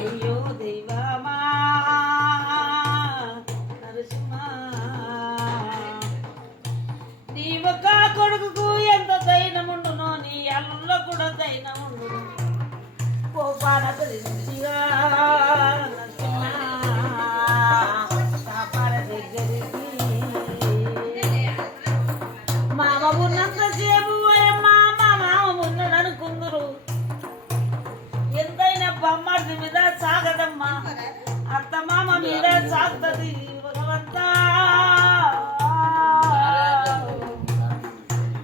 అయ్యో దైవమా నరసింహ నీ ఒక్క కొడుకు ఎంత దైనముండునో నీ అల్లులో కూడా దైనముండును కోపాన పరిచిగా నరసింహ కాపాడ దగ్గరికి మామ ఉన్నంత సేపు మా మామ ఉన్నాడనుకుందరు ఎంతైనా బొమ్మడి మీద సాగదమ్మా అత్త మామ మీద సాగుతుంది భగవంతా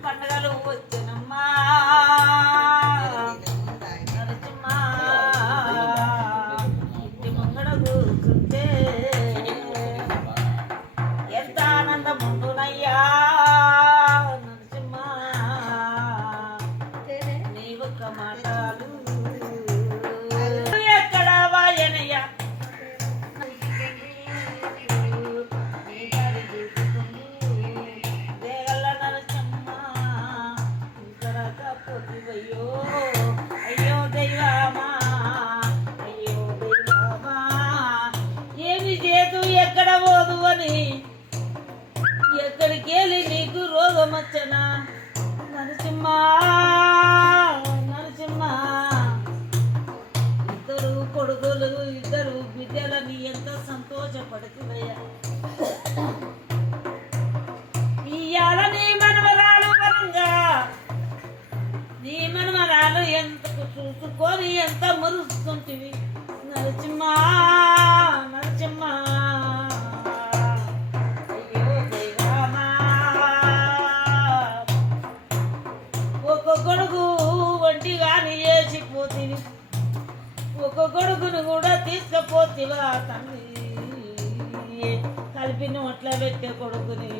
పండగలు వచ్చినమ్మా నరసింహ ఇంటి ముంగడ కూర్చుంటే ఎంత ఆనందం ఉండునయ్యా నరసింహ నీ ఒక్క మాటలు ఎక్కడ వాయనయ్యా దేగల్ల నరసింహ ఇంకరకపోతివయ్యో అయ్యో దైవమా అయ్యో దైవమా ఏమి చేతు ఎక్కడ పోదు అని ఎక్కడికి వెళ్ళి నీకు రోగం వచ్చనా నరసింహ నరసింహ ఇద్దరు కొడుకులు ఇద్దరు బిడ్డలని ఎంత సంతోషపడుతున్నాయా ఇయ్యాల నీ మనవరాలు వరంగా నీ మనవరాలు ఎంత చూసుకొని ఎంత మురుస్తుంటివి నరసింహ నరసింహ అయ్యో దైవమా ఒక కొడుకు ఒంటిగాని వేసిపోతివి ఒక కొడుకును కూడా తీసుకుపోతివా తండ్రి కలిపి నోట్ల పెట్టే కొడుకుని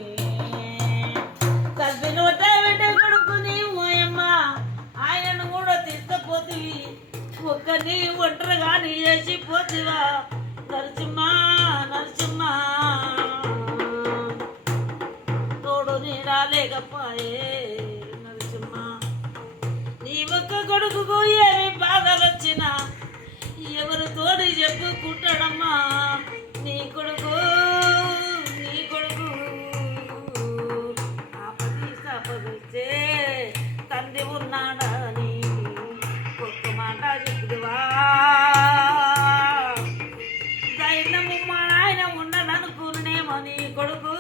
కలిపి నోట్ల పెట్టే కొడుకుని ఓయమ్మ ఆయనను కూడా తీసుకుపోతివి ఒక్కరిని ఒంటరిగాని వేసిపోతివా నరసింహ నరసింహ తోడు నీడా లేకపోయే నరసింహ నీ ఒక్క కొడుకు ఏమి బాధలు వచ్చినా ఎవరు తోడు చెప్పుకుంటాడమ్మా నీ కొడుకు ఆపది సాపదిస్తే తండ్రి ఉన్నాడని ఒక్క మాట చెప్పుదువా ధైర్యము మా ఆయన ఉండననుకునేమో నీ కొడుకు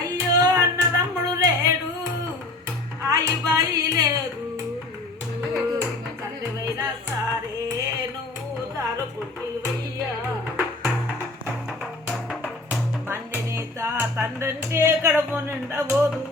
అయ్యో అన్నదమ్ముడు లేడు ఆయి బాయి లేదు తండ్రివైనా సరే నువ్వు దారు పుట్టివయ్యా మందిని తండ్రంటే కడుపు నిండబోదు